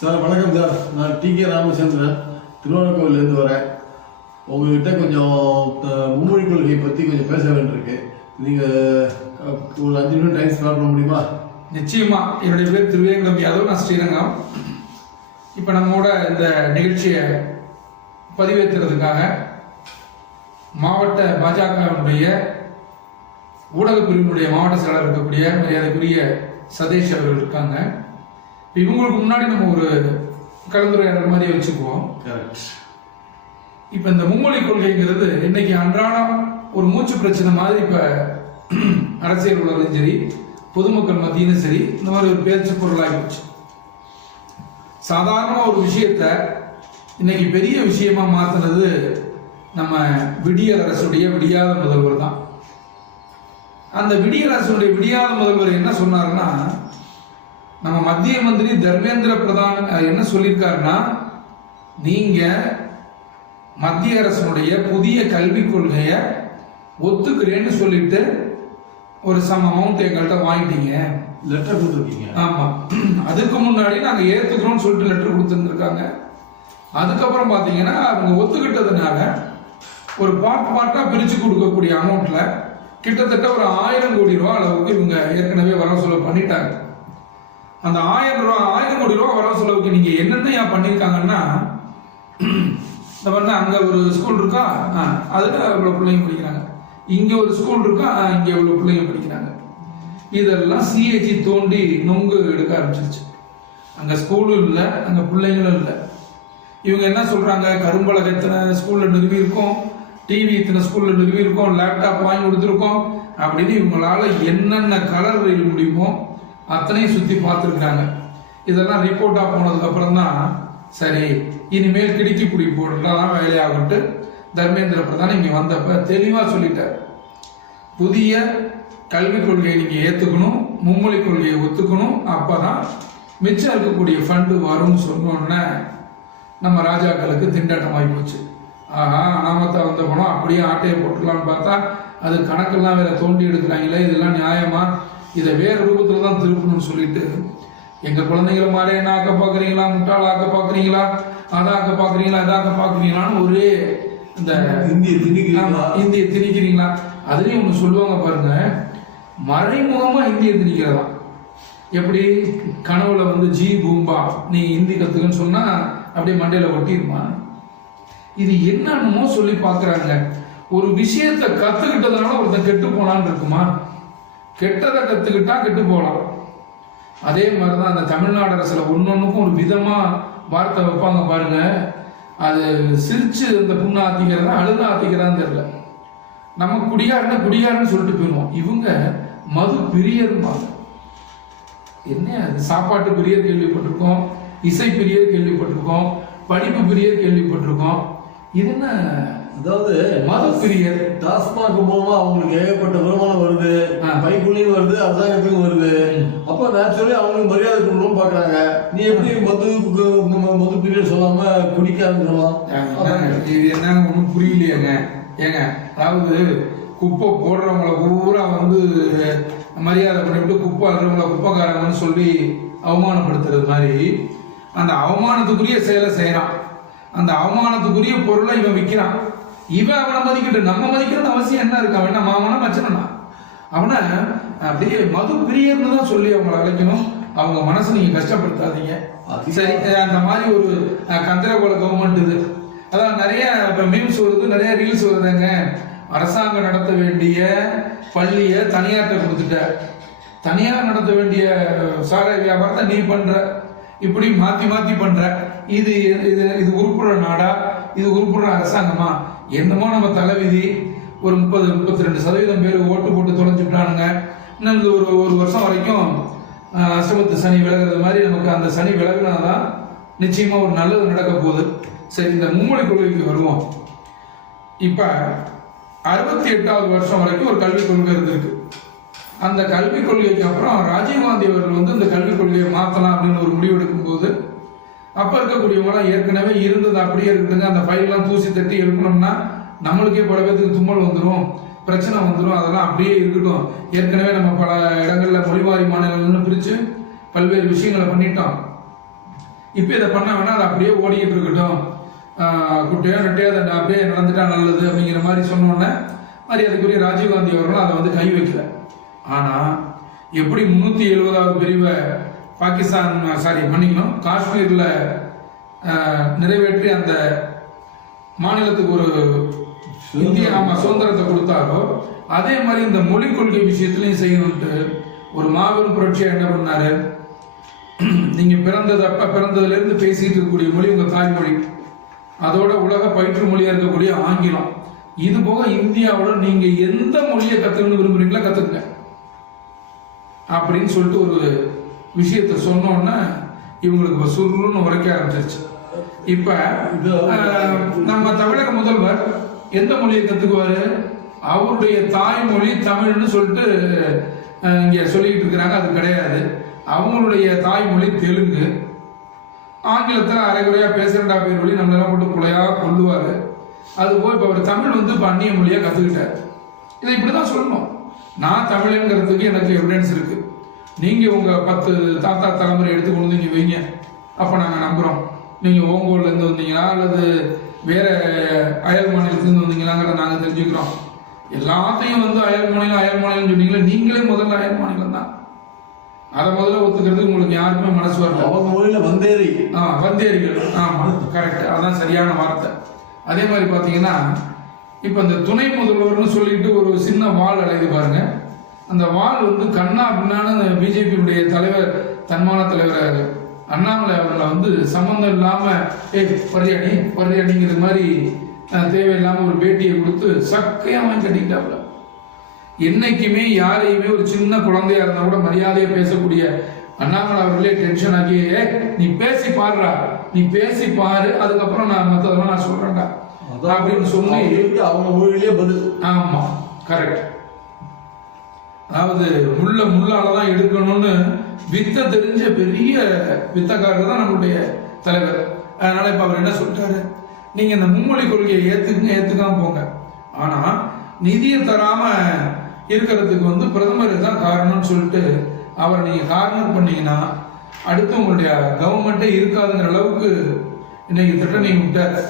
Sir வணக்கம் sir. நான் DK. Ramachandran திருவாரூர்லேருந்து வரேன். உங்கள்கிட்ட கொஞ்சம் மும்மொழி கொள்கையை பற்றி கொஞ்சம் பேச வேண்டியிருக்கு. நீங்கள் ஒரு 5 நிமிடம் டைம் ஸ்பெண்ட் பண்ண முடியுமா? நிச்சயமா. என்னுடைய பேர் திருவேங்கடம் யாதவ், நான் ஸ்ரீரங்கம். இப்போ நம்மோட இந்த நிகழ்ச்சியை பதிவேற்றுறதுக்காக மாவட்ட பாஜகவினுடைய ஊடக பிரிவினுடைய மாவட்ட செயலாளர் இருக்கக்கூடிய மரியாதைக்குரிய சதீஷ் அவர்கள் இருக்காங்க. இவங்களுக்கு முன்னாடி நம்ம ஒரு கலந்துரையாடல் மாதிரி வச்சுக்குவோம். இப்ப இந்த மும்மொழி கொள்கைங்கிறது இன்னைக்கு அன்றாடம் ஒரு மூச்சு பிரச்சனை மாதிரி இப்ப அரசியல் உலகம் சரி, பொதுமக்கள் மத்தியிலும் சரி, இந்த மாதிரி ஒரு பேச்சு பொருளாகி போச்சு. சாதாரண ஒரு விஷயத்த இன்னைக்கு பெரிய விஷயமா மாத்தினது நம்ம விடியல் அரசுடைய விடியாத முதல்வர் தான். அந்த விடியல் அரசுடைய விடியாத முதல்வர் என்ன சொன்னாருன்னா, நம்ம மத்திய மந்திரி தர்மேந்திர பிரதான் என்ன சொல்லியிருக்காருன்னா, நீங்க மத்திய அரசனுடைய புதிய கல்விக் கொள்கையை ஒத்துக்கிறேன்னு சொல்லிட்டு ஒரு சம் அமௌண்ட் எங்கள்கிட்ட வாங்கிட்டீங்க, லெட்டர் கொடுத்துருக்கீங்க. ஆமா, அதுக்கு முன்னாடி நாங்க ஏத்துக்கிறோம்னு சொல்லிட்டு லெட்டர் கொடுத்துருந்துருக்காங்க. அதுக்கப்புறம் பாத்தீங்கன்னா அவங்க ஒத்துக்கிட்டதுனால ஒரு பார்ட்டா பிரிச்சு கொடுக்கக்கூடிய அமௌண்ட்ல கிட்டத்தட்ட ஒரு 1000 கோடி ரூபாய் அளவுக்கு இவங்க ஏற்கனவே வரவு செலவு பண்ணிட்டாங்க. அந்த 1000 கோடி ரூபாய் வரவு செலவுக்கு நீங்க என்னென்ன பண்ணிருக்காங்கன்னா, இந்த வந்து அங்க ஒரு ஸ்கூல் இருக்கா, அதுல இவ்வளவு பிள்ளைங்க படிக்கிறாங்க, இங்க ஒரு ஸ்கூல் இருக்கா, இங்க இவ்வளவு பிள்ளைங்க படிக்கிறாங்க. இதெல்லாம் சிஏஜி தோண்டி நொங்கு எடுக்க ஆரம்பிச்சிருச்சு. அங்க ஸ்கூலும் இல்லை, அங்க பிள்ளைங்களும் இல்லை. இவங்க என்ன சொல்றாங்க, கரும்பலகை இத்தனை ஸ்கூல்ல நிறுவி இருக்கோம், டிவி இத்தனை ஸ்கூல்ல நிறுவி இருக்கோம், லேப்டாப் வாங்கி கொடுத்துருக்கோம் அப்படின்னு இவங்களால என்னென்ன கலர் முடியுமோ அத்தனையும் சுத்தி பார்த்துருக்காங்க. இதெல்லாம் ரிப்போர்ட்டா போனதுக்கு அப்புறம் தான் சரி இனிமேல் கிடுக்கி பிடி போடுறதெல்லாம் வேலையாகட்டு தர்மேந்திர பிரதான் இங்க வந்தப்ப தெளிவா சொல்லிட்டார், புதிய கல்விக் கொள்கையை நீங்க ஏத்துக்கணும், மும்மொழி கொள்கையை ஒத்துக்கணும், அப்பதான் மிச்சம் இருக்கக்கூடிய ஃபண்டு வரும்னு சொன்னோன்னே நம்ம ராஜாக்களுக்கு திண்டாட்டமாகி போச்சு. ஆஹா, அனாமத்தா வந்த பணம் அப்படியே ஆட்டையை போட்டுக்கலாம்னு பார்த்தா அது கணக்கெல்லாம் வேற தோண்டி எடுக்கிறாங்களே, இதெல்லாம் நியாயமா, இதை வேற ரூபத்துல தான் திருப்பணும்னு சொல்லிட்டு எங்க குழந்தைகளை மாதிரி என்ன ஆக்க பாக்குறீங்களா, முட்டாள ஆக்க பாக்குறீங்களா, அதாக்க பாக்குறீங்களா, இதாக்க பாக்குறீங்களான்னு ஒரே இந்த இந்திய திணிக்கிறீங்களா. அதுலயும் ஒண்ணு சொல்லுவாங்க பாருங்க, மறைமுகமா இந்திய திணிக்கிறதா. எப்படி கனவுல வந்து ஜி பூம்பா நீ ஹிந்தி கத்துக்கன்னு சொன்னா அப்படியே மண்டையில ஒட்டிருமா. இது என்னமோ சொல்லி பாக்குறாங்க. ஒரு விஷயத்தை கத்துக்கிட்டதுனால ஒருத்தன் கெட்டு போனான்னு இருக்குமா? கெட்டதை கத்துக்கிட்டா கெட்டு போகலாம். அதே மாதிரிதான் அந்த தமிழ்நாடு அரசுல ஒன்னொன்னுக்கும் ஒரு விதமா வார்த்தை வைப்பாங்க பாருங்க. அது சிரிச்சு அந்த புண்ணு ஆத்திக்கிறதா அழுத ஆத்திக்கிறான்னு தெரியல. நம்ம குடியாருன்னு சொல்லிட்டு போயிடுவோம். இவங்க மது பிரியர்பாங்க. என்ன அது, சாப்பாட்டு பிரியர் கேள்விப்பட்டிருக்கோம், இசை பிரியர் கேள்விப்பட்டிருக்கோம், படிப்பு பிரியர் கேள்விப்பட்டிருக்கோம். இது என்ன, அதாவது மது பிரியர். டாஸ்மாக் மூலமா அவங்களுக்கு ஏகப்பட்ட வருமானம் வருது, பைக்குள்ளயும் வருது, அரசாங்கத்துக்கும் வருது. அப்ப நேச்சுரலி அவங்களுக்கு மரியாதை கொடுக்கணும்னு பாக்குறாங்க. நீ எப்படி மது பீரியட் சொல்லாம குடிக்க ஆரம்பிக்கலாம்? இது என்னன்னு ஒண்ணும் புரியலையேங்க. ஏங்க, அதாவது குப்பை போடுறவங்கள பூரா வந்து மரியாதை பண்ணிவிட்டு குப்பை அழுறவங்கள குப்பைக்காரங்கன்னு சொல்லி அவமானப்படுத்துறது மாதிரி அந்த அவமானத்துக்குரிய செயலை செய்யறான். அந்த அவமானத்துக்குரிய பொருளை இவன் விற்கிறான். இவன் அவனை மதிக்கிட்டு நம்ம மதிக்கிறது அவசியம் என்ன இருக்கு? அவன் என்ன மாமனா மச்சனா? அவனை அப்படியே மது பிரியர்னு தான் சொல்லி அவங்களை அழைக்கணும். அவங்க மனசு நீங்க கஷ்டப்படுத்தாதீங்க. சரி, அந்த மாதிரி ஒரு கந்தரகோல கவர்மெண்ட் இது. அதான் நிறைய மீம்ஸ் வருது, நிறைய ரீல்ஸ் வருதுங்க. அரசாங்கம் நடத்த வேண்டிய பள்ளியை தனியார்ட்ட கொடுத்துட்ட, தனியார் நடத்த வேண்டிய சாராய வியாபாரத்தை நீ பண்ற, இப்படி மாத்தி மாத்தி பண்ற. இது இது இது உருப்புற நாடா? இது உருப்புற அரசாங்கமா? என்னமோ நம்ம தலைவிதி. ஒரு 30-32% பேர் ஓட்டு போட்டு தொலைஞ்சுட்டானுங்க. இன்னும் ஒரு வருஷம் வரைக்கும் அஷ்டமத்து சனி விலகிறது மாதிரி நமக்கு அந்த சனி விலகினாதான் நிச்சயமா ஒரு நல்லது நடக்க போகுது. சரி, இந்த மும்மொழி கொள்கைக்கு வருவோம். இப்ப 68வது வருஷம் வரைக்கும் ஒரு கல்விக் கொள்கை இருந்திருக்கு. அந்த கல்விக் கொள்கைக்கு அப்புறம் ராஜீவ்காந்தி அவர்கள் வந்து இந்த கல்விக் கொள்கையை மாற்றலாம் அப்படின்னு ஒரு முடிவு எடுக்கும் போது அப்ப இருக்கக்கூடியவங்களாம் ஏற்கனவே இருந்தது அப்படியே இருக்குதுங்க, அந்த ஃபைல்லாம் தூசி தட்டி எடுக்கணும்னா நம்மளுக்கே பல பேருக்கு தும்மல் வந்துடும், பிரச்சனை வந்துடும், அதெல்லாம் அப்படியே இருக்கட்டும். ஏற்கனவே நம்ம பல இடங்கள்ல மொழிவாரி மாநிலங்கள்னு பிரிச்சு பல்வேறு விஷயங்களை பண்ணிட்டோம். இப்போ இதை பண்ண வேணா அது அப்படியே ஓடிக்கிட்டு இருக்கட்டும், குட்டையோ நட்டையோ அதை அப்படியே நடந்துட்டா நல்லது அப்படிங்கிற மாதிரி சொன்னோன்னே மரியாதைக்குரிய ராஜீவ்காந்தி அவர்களும் அதை வந்து கை வைக்கல. ஆனால் எப்படி 370வது பிரிவை பாகிஸ்தான் மன்னிக்கணும் காஷ்மீரில் நிறைவேற்றி அந்த மாநிலத்துக்கு ஒரு இந்திய சுதந்திரத்தை கொடுத்தாரோ அதே மாதிரி இந்த மொழி கொள்கை விஷயத்திலையும் செய்யணும்ட்டு ஒரு மாபெரும் புரட்சியா என்ன பண்ணாரு, நீங்க பிறந்ததுல இருந்து பேசிட்டு இருக்கக்கூடிய மொழி உங்க தாய்மொழி, அதோட உலக பயிற்று மொழியா இருக்கக்கூடிய ஆங்கிலம், இது போக இந்தியாவோட நீங்க எந்த மொழியை கத்துக்கணும்னு விரும்புறீங்களா கத்துக்க அப்படின்னு சொல்லிட்டு ஒரு விஷயத்த சொன்னோன்னா இவங்களுக்கு சுருன்னு உரைக்க ஆரம்பிச்சிருச்சு. இப்ப நம்ம தமிழக முதல்வர் எந்த மொழியை கத்துக்குவாரு, அவருடைய தாய்மொழி தமிழ்னு சொல்லிட்டு இங்க சொல்லிட்டு இருக்கிறாங்க. அது கிடையாது, அவங்களுடைய தாய்மொழி தெலுங்கு. ஆங்கிலத்தில் அரைகுறையா பேசுறா பேர் மொழி நம்மளெல்லாம் போட்டு குலையா கொள்ளுவாரு. அது போய் இப்ப அவர் தமிழ் வந்து அந்நிய மொழியா கத்துக்கிட்டார். இதை இப்படிதான் சொல்லணும். நான் தமிழ்ங்கிறதுக்கு எனக்கு எவிடன்ஸ் இருக்கு. நீங்க உங்க 10 தாத்தா தலைமுறை எடுத்து கொண்டு வந்து இங்க வைங்க, அப்ப நாங்க நம்புறோம். நீங்க ஓங்கோல்ல இருந்து வந்தீங்களா அல்லது வேற அயல் மாநிலத்திலிருந்து வந்தீங்களாங்கிறத நாங்க தெரிஞ்சுக்கிறோம். எல்லாத்தையும் வந்து அயல் மாநிலம் சொன்னீங்களா, நீங்களே முதல்ல அயல் மாநிலம் தான். அதை முதல்ல ஒத்துக்கிறதுக்கு உங்களுக்கு யாருக்குமே மனசு வரல. அவங்க மொழியில வந்தேரி வந்தேரிகள், ஆமா கரெக்ட், அதான் சரியான வார்த்தை. அதே மாதிரி பாத்தீங்கன்னா இப்ப இந்த துணை முதல்வர்னு சொல்லிட்டு ஒரு சின்ன வால் அலையுது பாருங்க. அந்த வால் வந்து கண்ணா பின்னான்னு பிஜேபியுடைய தலைவர், தன்மான தலைவர் அண்ணாமலை அவர்களை வந்து சம்பந்தம் இல்லாம பரியாணிங்கிற மாதிரி தேவையில்லாம ஒரு பேட்டியை கொடுத்து சக்கையா வாங்கி கட்டிக்கிட்டாப்புல. என்னைக்குமே யாரையுமே ஒரு சின்ன குழந்தையா இருந்தா கூட மரியாதையா பேசக்கூடிய அண்ணாமலை அவர்களே டென்ஷன் ஆகி, நீ பேசி பாருடா, நீ பேசி பாரு, அதுக்கப்புறம் நான் மற்றதெல்லாம் நான் சொல்றேன்டா அப்படின்னு சொல்லி அவங்க மொழியிலேயே பதில். ஆமா கரெக்ட். அதாவது முள்ளாலதான் எடுக்கணும்னு வித்த தெரிஞ்ச பெரிய வித்தக்காரர் தான் நம்மளுடைய தலைவர். அதனால இப்ப அவர் என்ன சொல்லிட்டாரு, நீங்க இந்த மும்மொழி கொள்கையை ஏத்துக்காம போங்க, ஆனா நிதியை தராம இருக்கிறதுக்கு வந்து பிரதமர் தான் காரணம்னு சொல்லிட்டு அவரை நீங்க கார்னர் பண்ணீங்கன்னா அடுத்து உங்களுடைய கவர்மெண்டே இருக்காதுங்கிற அளவுக்கு இன்னைக்கு திட்டம் நீங்க விட்டாரு.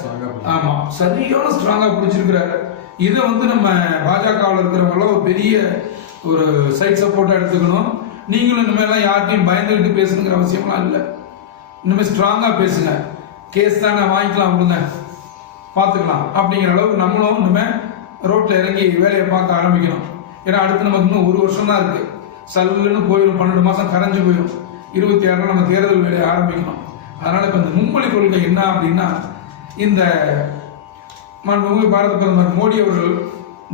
ஆமா, சரியான ஸ்ட்ராங்கா பிடிச்சிருக்கிறாரு. இதை வந்து நம்ம பாஜகவில் இருக்கிறவங்களாம் ஒரு பெரிய ஒரு சைட் சப்போர்ட்டா எடுத்துக்கணும். நீங்களும் இனிமேலாம் யார்ட்டையும் பயந்துகிட்டு பேசணுங்கிற அவசியம்லாம் இல்லை. இனிமேல் ஸ்ட்ராங்கா பேசுங்க. கேஸ் தானே வாங்கிக்கலாம், விடுங்க, பார்த்துக்கலாம் அப்படிங்கிற அளவுக்கு நம்மளும் இனிமேல் ரோட்ல இறங்கி வேலையை பார்க்க ஆரம்பிக்கணும். ஏன்னா அடுத்து நமக்கு இன்னும் 1 வருஷம் தான் இருக்கு. சல்லுன்னு போயிடும், 12 மாசம் கரைஞ்சு போயிடும். 26 நம்ம தேர்தல் வேலையை ஆரம்பிக்கணும். அதனால இப்ப இந்த மும்மொழி கொள்கை என்ன அப்படின்னா, இந்த மாண்புமிகு பாரத பிரதமர் மோடி அவர்கள்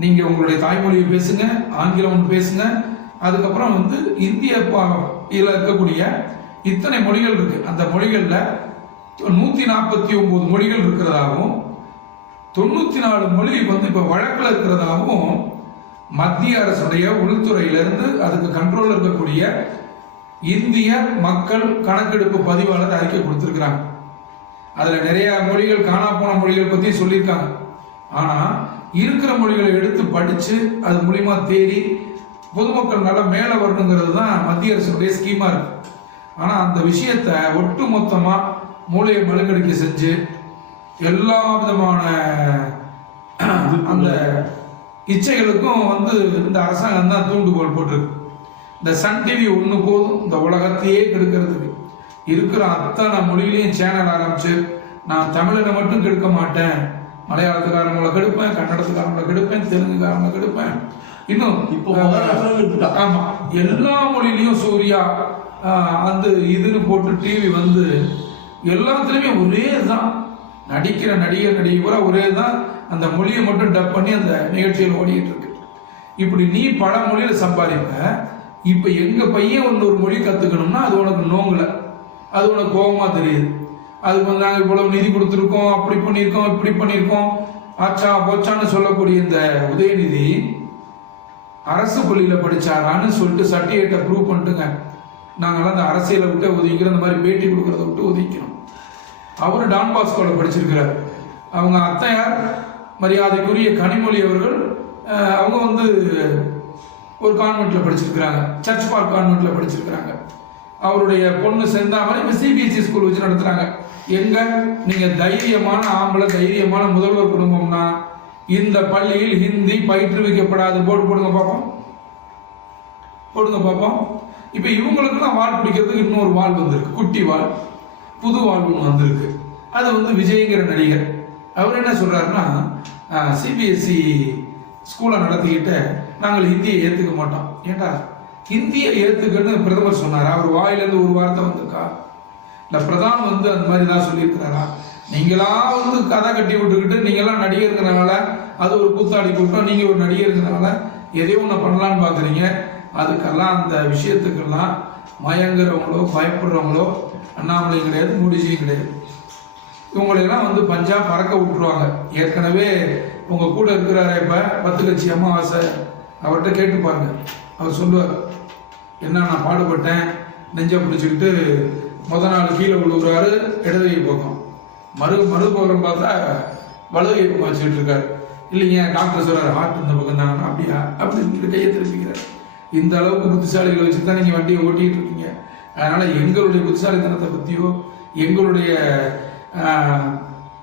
நீங்க உங்களுடைய தாய்மொழியை பேசுங்க, ஆங்கிலம் பேசுங்க, அதுக்கப்புறம் வந்து இந்திய இருக்கக்கூடிய இத்தனை மொழிகள் இருக்கு, அந்த மொழிகள்ல 149 மொழிகள் இருக்கிறதாகவும் 94 மொழி வந்து இப்ப வழக்கில் இருக்கிறதாகவும் மத்திய அரசுடைய உள்துறையிலிருந்து அதுக்கு கண்ட்ரோல் இருக்கக்கூடிய இந்திய மக்கள் கணக்கெடுப்பு பதிவாளர் அறிக்கை கொடுத்திருக்கிறாங்க. அதுல நிறைய மொழிகள், காணா போன மொழிகள் பத்தி சொல்லியிருக்காங்க. ஆனா இருக்கிற மொழிகளை எடுத்து படிச்சு அது மூலியமா தேடி பொதுமக்கள் நல்லா மேல வரணுங்கிறது தான் மத்திய அரசுடைய ஸ்கீமா இருக்கு. ஆனா அந்த விஷயத்த ஒட்டு மொத்தமா மூளையை மழுங்கடிக்க செஞ்சு எல்லா விதமான அந்த இச்சைகளுக்கும் வந்து இந்த அரசாங்கம் தான் தூண்டுகோல் போட்டிருக்கு. இந்த சன் டிவி ஒண்ணு போதும் இந்த உலகத்தையே கெடுக்கிறதுக்கு. இருக்கிற அத்தனை மொழியிலையும் சேனல் ஆரம்பிச்சு, நான் தமிழனை மட்டும் கெடுக்க மாட்டேன், மலையாளத்துக்காரங்களை கெடுப்பேன், கன்னடத்துக்காரங்களை கெடுப்பேன், தெலுங்குக்காரங்களை கெடுப்பேன், இன்னும் இப்போ ஆமா எல்லா மொழியிலையும் சூர்யா அந்த இதுன்னு போட்டு டிவி வந்து எல்லாத்துலயுமே ஒரே தான் நடிக்கிற நடிகை பூரா ஒரே தான். அந்த மொழியை மட்டும் டப் பண்ணி அந்த நிகழ்ச்சிகள் ஓடிட்டு இருக்கு. இப்படி நீ பல மொழியில சம்பாதிப்ப. இப்ப எங்க பையன் வந்து ஒரு மொழி கத்துக்கணும்னா அது உனக்கு நோங்கல, அது உனக்கு கோபமா தெரியுது. அதுக்கு வந்து நாங்க இவ்வளவு நிதி கொடுத்துருக்கோம், அப்படி பண்ணியிருக்கோம், இப்படி பண்ணியிருக்கோம், ஆச்சா போச்சான்னு சொல்லக்கூடிய இந்த உதயநிதி அரசு பள்ளியில படிச்சாரான்னு சொல்லிட்டு சர்டிஃபிகேட்டை ப்ரூவ் பண்ணிட்டுங்க. நாங்கெல்லாம் அந்த அரசியலை விட்டு ஒதுக்கிற இந்த மாதிரி பேட்டி கொடுக்கறத விட்டு ஒதுக்கணும். அவரு டான் பாஸ்கோல படிச்சிருக்கிறார். அவங்க அத்தையார் மரியாதைக்குரிய கனிமொழி அவர்கள், அவங்க வந்து ஒரு கான்வென்ட்ல படிச்சிருக்கிறாங்க, சர்ச் பார்க் கான்வென்ட்ல படிச்சிருக்கிறாங்க. அவருடைய பொண்ணு செந்தாமரை இப்போ சிபிஎஸ்சி ஸ்கூல் வச்சு நடத்துறாங்க. எங்க நீங்க தைரியமான ஆம்பளை தைரியமான முதல்வர் குடும்பம்னா இந்த பள்ளியில் ஹிந்தி பயிற்றுவிக்கப்படாது போர்டு போடுங்க பார்ப்போம், போடுங்க பார்ப்போம். இப்போ இவங்களுக்குலாம் வால் பிடிக்கிறதுக்கு இன்னொரு வால் வந்திருக்கு, குட்டி வால், புது வால் ஒன்று வந்திருக்கு. அது வந்து விஜய்ங்கிற நடிகர். அவர் என்ன சொல்றாருன்னா, சிபிஎஸ்சி ஸ்கூலை நடத்திக்கிட்டு நாங்கள் ஹிந்தியை ஏற்றுக்க மாட்டோம். ஏண்டா ஹிந்தியை ஏற்றுக்கன்னு பிரதமர் சொன்னார், அவர் வாயிலேருந்து ஒரு வார்த்தை வந்திருக்கா? இல்லை பிரதான் வந்து அந்த மாதிரி தான் சொல்லியிருக்கிறாரா? நீங்களா வந்து கதை கட்டி விட்டுக்கிட்டு நீங்களாம் நடிகருங்கிறனால அது ஒரு கூத்தாடி கூட்டம், நீங்கள் ஒரு நடிகருங்கிறனால எதையோ ஒன்று பண்ணலான்னு பார்க்குறீங்க. அதுக்கெல்லாம் அந்த விஷயத்துக்கெல்லாம் மயங்குறவங்களோ பயப்படுறவங்களோ அண்ணாமலையும் கிடையாது, மோடிஜியும் கிடையாது. இவங்களெல்லாம் வந்து பஞ்சாப் பறக்க விட்டுருவாங்க. ஏற்கனவே உங்கள் கூட இருக்கிறாரே இப்போ 10 கட்சி அமாவாசை, அவர்கிட்ட கேட்டு பாருங்க. அவர் சொல்லுவார், என்ன நான் பாடுபட்டேன், நெஞ்சை பிடிச்சிக்கிட்டு முத நாள் கீழே விழுவுறாரு இடதுகை பக்கம், மறுபக்கம் பார்த்தா வலதுகை பக்கம் வச்சுக்கிட்டு இருக்காரு. இல்லைங்க டாக்டர் சொல்றாரு ஹார்ட் இந்த பக்கம் தான், அப்படியா அப்படின்னு கையை திருப்பிக்கிறார். இந்த அளவுக்கு புத்திசாலிகளை வச்சு தான் நீங்கள் வண்டியை ஓட்டிகிட்டு இருக்கீங்க. அதனால எங்களுடைய புத்திசாலித்தனத்தை பற்றியோ எங்களுடைய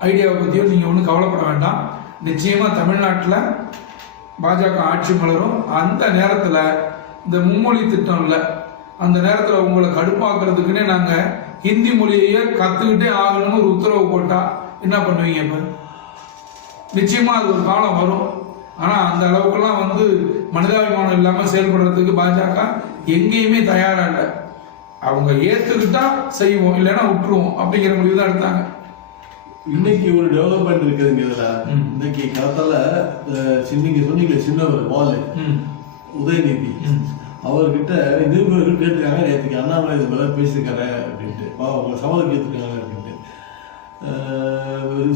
ஐடியாவை பற்றியோ நீங்கள் ஒன்றும் கவலைப்பட வேண்டாம். நிச்சயமாக தமிழ்நாட்டில் பாஜக ஆட்சி மலரும். அந்த நேரத்தில் இந்த மும்மொழி திட்டம் இல்லை, அந்த நேரத்தில் உங்களை கடுப்பாக்குறதுக்குன்னே நாங்கள் ஹிந்தி மொழியையே கற்றுக்கிட்டே ஆகணும்னு ஒரு உத்தரவு போட்டால் என்ன பண்ணுவீங்க? இப்போ நிச்சயமாக அது ஒரு காலம் வரும். ஆனால் அந்த அளவுக்கெல்லாம் வந்து மனிதாபிமானம் இல்லாமல் செயல்படுறதுக்கு பாஜக எங்கேயுமே தயாராக இல்லை. அவங்க ஏற்றுக்கிட்டா செய்வோம், இல்லைன்னா விட்டுருவோம் அப்படிங்கிற முடிவு தான் எடுத்தாங்க. இன்னைக்கு ஒரு டெவலப்மெண்ட் இருக்குதுங்கிறதுல இன்னைக்கு காலத்தால நீங்க சொன்னீங்களே சின்னவர் வால் உதயநிதி அவர்கிட்ட நிருபர்கள் கேட்டிருக்காங்க, நேற்றுக்கு அண்ணாமலை இது மேலே பேசியிருக்காரு அப்படின்ட்டு, அவங்க சவாலுக்கு ஏற்றுருக்காங்க அப்படின்ட்டு.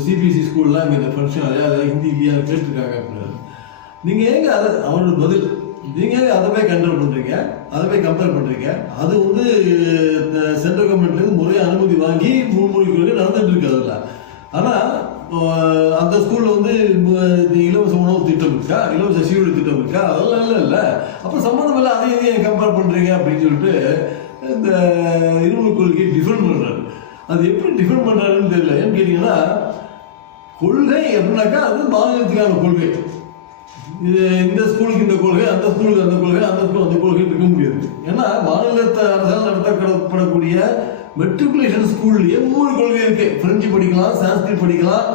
சிபிஎஸ்சி ஸ்கூல்லாம் இங்கே இந்த ஃபங்க்ஷன் அதாவது ஹிந்திலேயே கேட்டிருக்காங்க அப்படின்னு. நீங்கள் ஏங்க அதை அவரோட பதில், நீங்கள் ஏங்க அதை போய் கண்ட்ரோல் பண்ணுறீங்க, அதை போய் கம்பேர் பண்ணுறீங்க? அது வந்து சென்ட்ரல் கவர்மெண்ட்லேருந்து முறையாக அனுமதி வாங்கி 3 மொழி கொள்கை நடந்துட்டு இருக்கு அதில். ஆனால் அந்த ஸ்கூலில் வந்து இலவச உணவு திட்டம் இருக்கா, இலவச சீருடை திட்டம் இருக்கா? அதெல்லாம் இல்லை. அப்போ சம்மந்தம் இல்லை, அதையும் ஏன் கம்பேர் பண்ணுறீங்க அப்படின்னு சொல்லிட்டு இந்த இருமொழி கொள்கையை டிஃபெண்ட் பண்ணுறாரு. அது எப்படி டிஃபெண்ட் பண்ணுறாருன்னு தெரியல. ஏன்னு கேட்டிங்கன்னா, கொள்கை எப்படின்னாக்கா அது மாநிலத்துக்கான கொள்கை. இது இந்த ஸ்கூலுக்கு இந்த கொள்கை, அந்த ஸ்கூலுக்கு அந்த கொள்கை, அந்த ஸ்கூல் அந்த கொள்கை இருக்க முடியாது. ஏன்னா மாநிலத்தை அரசால் நடத்தப்படக்கூடிய மெட்ரிகுலேஷன் ஸ்கூல்லையே 3 கொள்கை இருக்கு. பிரெஞ்சு படிக்கலாம், சான்ஸ்கிரிட் படிக்கலாம்,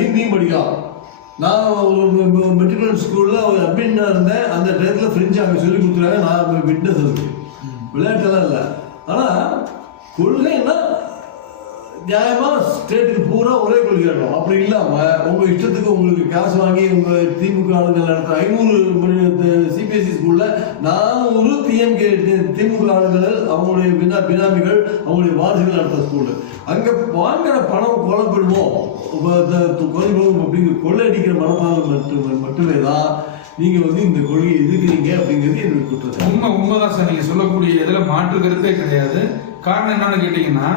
ஹிந்தியும் படிக்கலாம். நான் ஒரு மெட்ரிகுலேஷன் ஸ்கூலில் ஒரு அட்மினாக இருந்தேன். அந்த டயத்தில் ஃப்ரெஞ்சு அங்கே சொல்லி கொடுத்துருக்காங்க. நான் விட்னஸ் இருக்கு, விளையாட்டெல்லாம் இல்லை. ஆனால் கொள்கைன்னா நியாயமாக ஸ்டேட்டுக்கு பூரா ஒரே கொள்கை இருக்கணும். அப்படி இல்லாமல் உங்கள் இஷ்டத்துக்கு உங்களுக்கு காசு வாங்கி உங்கள் திமுக ஆளுங்கள் நடத்துகிற 500 சிபிஎஸ்சி ஸ்கூலில் 400 டிஎம்கே திமுக ஆளுங்கள் அவங்களுடைய பினாமிகள் அவங்களுடைய வாரிசுகள் நடத்துகிற ஸ்கூலு. அங்கே வாங்குற பணம் கொலைப்படுவோம் அப்படிங்கிற கொள்ளையடிக்கிற மனப்பான்மை மட்டுமே தான் நீங்கள் வந்து இந்த கொள்கையை எதிர்க்கிறீங்க அப்படிங்கிறது என்னுடைய குற்றம். உண்மைதான் சார். நீங்கள் சொல்லக்கூடிய இதில் மாற்று கருத்தே கிடையாது. காரணம் என்னன்னு கேட்டிங்கன்னா,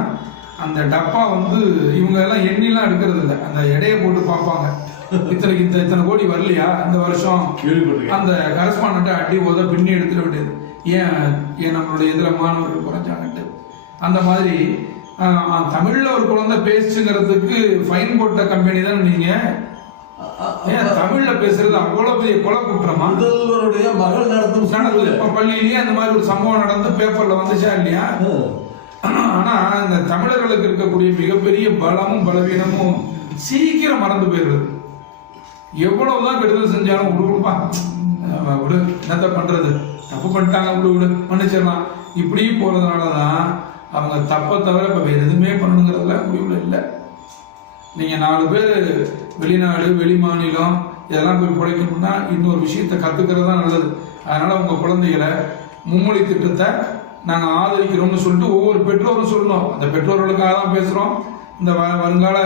அந்த டப்பா வந்து இவங்க எல்லாம் எண்ணிலாம் எடுக்கிறது இல்லை, அந்த எடையை போட்டு பார்ப்பாங்க. இத்தனை கோடி வரலையா இந்த வருஷம், அந்த கரஸ்பாண்டை அடி போத பின்னி எடுத்துட வேண்டியது. ஏன் நம்மளுடைய இதில் மாணவர்கள் குறைஞ்சாங்கட்டு. அந்த மாதிரி தமிழில் ஒரு குழந்தை பேசுங்கிறதுக்கு ஃபைன் போட்ட கம்பெனி தான் நீங்கள். ஏன் தமிழ்ல பேசுறது அவ்வளவு பெரிய கொலை குற்றமா? முதல்வருடைய மகள் நடந்தது இப்ப பள்ளியிலேயே அந்த மாதிரி ஒரு சம்பவம் நடந்து பேப்பர்ல வந்துச்சா இல்லையா? ஆனா இந்த தமிழர்களுக்கு இருக்கக்கூடிய மிகப்பெரிய பலமும் பலவீனமும் சீக்கிரம் மறந்து போயிடுறது. எவ்வளவுதான் கெடுதல் செஞ்சாலும் விடுப்பா விடு, என்னத்த பண்றது, தப்பு பண்ணிட்டாங்க விடு மன்னிச்சிடலாம், இப்படி போறதுனாலதான் அவங்க தப்பை தவிர இப்ப வேற எதுவுமே பண்ணணுங்கிறதுல முடிவுல இல்லை. நீங்க 4 பேர் வெளிநாடு வெளி மாநிலம் இதெல்லாம் போய் பிழைக்கணும்னா இன்னொரு விஷயத்தை கத்துக்கிறது தான் நல்லது. அதனால உங்க குழந்தைகளை மும்மொழி திட்டத்தை நாங்க ஆதரிக்கிறோம்னு சொல்லிட்டு ஒவ்வொரு பெற்றோரும் சொல்லணும். அந்த பெற்றோர்களுக்காக தான் பேசுறோம், இந்த வருங்கால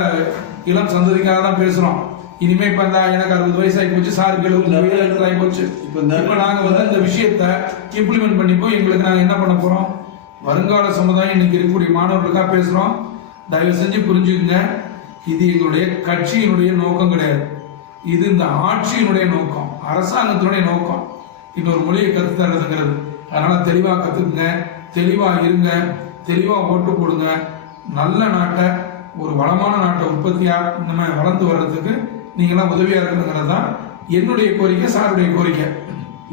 இளம் சந்ததிக்காக தான் பேசுறோம். இனிமே இப்ப எனக்கு 60 வயசாகி போச்சு, சாருக்கு 70 வயசு ஆகி போச்சு. இப்ப நாங்க வந்து இந்த விஷயத்த இம்ப்ளிமெண்ட் பண்ணிப்போம். எங்களுக்கு நாங்க என்ன பண்ண போறோம்? வருங்கால சமுதாயம் இன்னைக்கு இருக்கக்கூடிய மாணவர்களுக்காக பேசுறோம். தயவு செஞ்சு புரிஞ்சுக்குங்க, இது எங்களுடைய கட்சியினுடைய நோக்கம் கிடையாது, இது இந்த ஆட்சியினுடைய நோக்கம், அரசாங்கத்தினுடைய நோக்கம். இன்னொரு மொழியை கற்றுத்தரதுங்கிறது. அதனால தெளிவாக கற்றுக்குங்க. தெளிவா இருங்க, தெளிவா ஓட்டு போடுங்க. நல்ல நாட்டை, ஒரு வளமான நாட்டை உற்பத்தியா நம்ம வளர்ந்து வர்றதுக்கு நீங்களாம் உதவியா இருக்கணுங்கிறது தான் என்னுடைய கோரிக்கை, சாருடைய கோரிக்கை.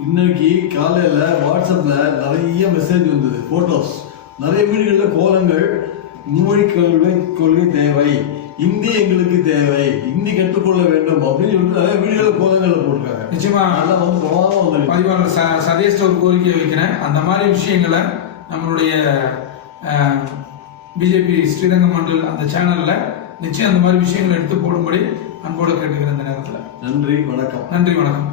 இன்னைக்கு காலையில வாட்ஸ்அப்ல நிறைய மெசேஜ் வந்தது, போட்டோஸ். நிறைய வீடுகளில் கோலங்கள், மும்மொழி கொள்கை தேவை, இந்தி எங்களுக்கு தேவை, இந்தி கற்றுக்கொள்ள வேண்டும் அப்படின்னு சொல்லிட்டு நிறைய வீடுகளில் கோலங்களை போட்டிருக்காங்க. நிச்சயமா அதெல்லாம் வந்து பிரமாதமா வந்து பதிவாளர் சதேஷ்ட ஒரு கோரிக்கை வைக்கிறேன். அந்த மாதிரி விஷயங்களை நம்மளுடைய பிஜேபி ஸ்ரீரங்கம் மண்டல் அந்த சேனல்ல நிச்சயம் அந்த மாதிரி விஷயங்களை எடுத்து போடும்படி அன்போடு கேட்டுக்கிறேன் இந்த நேரத்தில். நன்றி, வணக்கம். நன்றி, வணக்கம்.